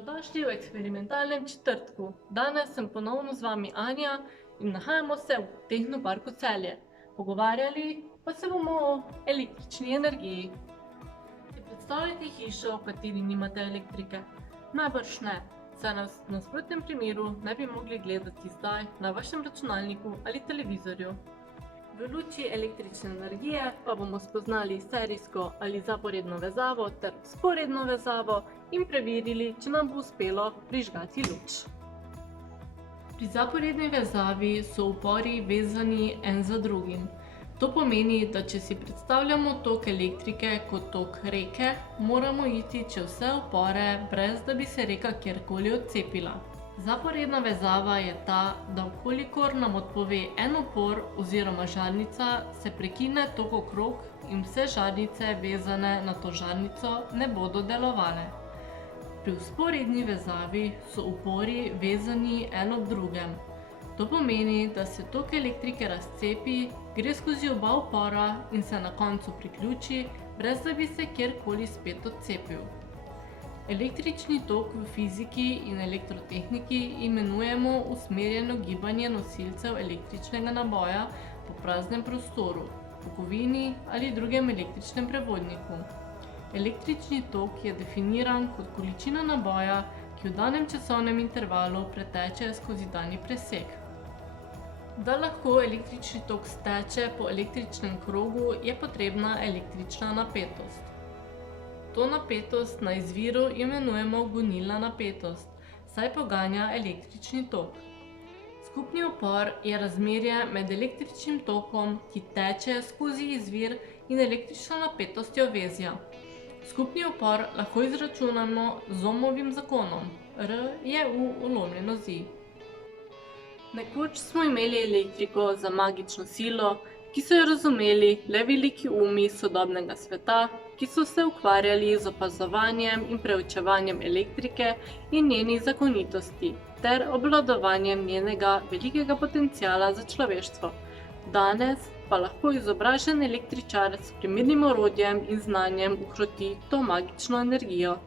Dobrodošli v eksperimentalnem četrtku. Danes sem ponovno z vami Anja in nahajamo se v Tehnoparku Celje. Pogovarjali pa se bomo o električni energiji. Si predstavljate hišo, v kateri nimate elektrike? Najbrž ne, saj v nasprotnem primeru ne bi mogli gledati zdaj na vašem računalniku ali televizorju. V luči električne energije pa bomo spoznali serijsko ali zaporedno vezavo ter vzporedno vezavo in preverili, če nam bo uspelo prižgati luč. Pri zaporedni vezavi so upori vezani en za drugim. To pomeni, da če si predstavljamo tok elektrike kot tok reke, moramo iti čez vse upore, brez da bi se reka kjerkoli odcepila. Zaporedna vezava je ta, da vkolikor nam odpove en upor oziroma žarnica, se prekine tok okrog in vse žarnice vezane na to žarnico ne bodo delovale. Pri vzporedni vezavi so upori vezani en ob drugem. To pomeni, da se tok elektrike razcepi, gre skozi oba upora in se na koncu priključi, brez da bi se kjerkoli spet odcepil. Električni tok v fiziki in elektrotehniki imenujemo usmerjeno gibanje nosilcev električnega naboja po praznem prostoru, po kovini ali drugem električnem prevodniku. Električni tok je definiran kot količina naboja, ki v danem časovnem intervalu preteče skozi dani presek. Da lahko električni tok steče po električnem krogu, je potrebna električna napetost. To napetost na izviru imenujemo gonilna napetost, saj poganja električni tok. Skupni upor je razmerje med električnim tokom, ki teče skozi izvir, in električno napetostjo vezja. Skupni upor lahko izračunamo z Ohmovim zakonom. R je U ulomljeno z I. Nekoč smo imeli elektriko za magično silo, ki so jo razumeli le veliki umi sodobnega sveta, ki so se ukvarjali z opazovanjem in preučevanjem elektrike in njenih zakonitosti ter obvladovanjem njenega velikega potenciala za človeštvo. Danes pa lahko izobražen električar s primernim orodjem in znanjem ukroti to magično energijo.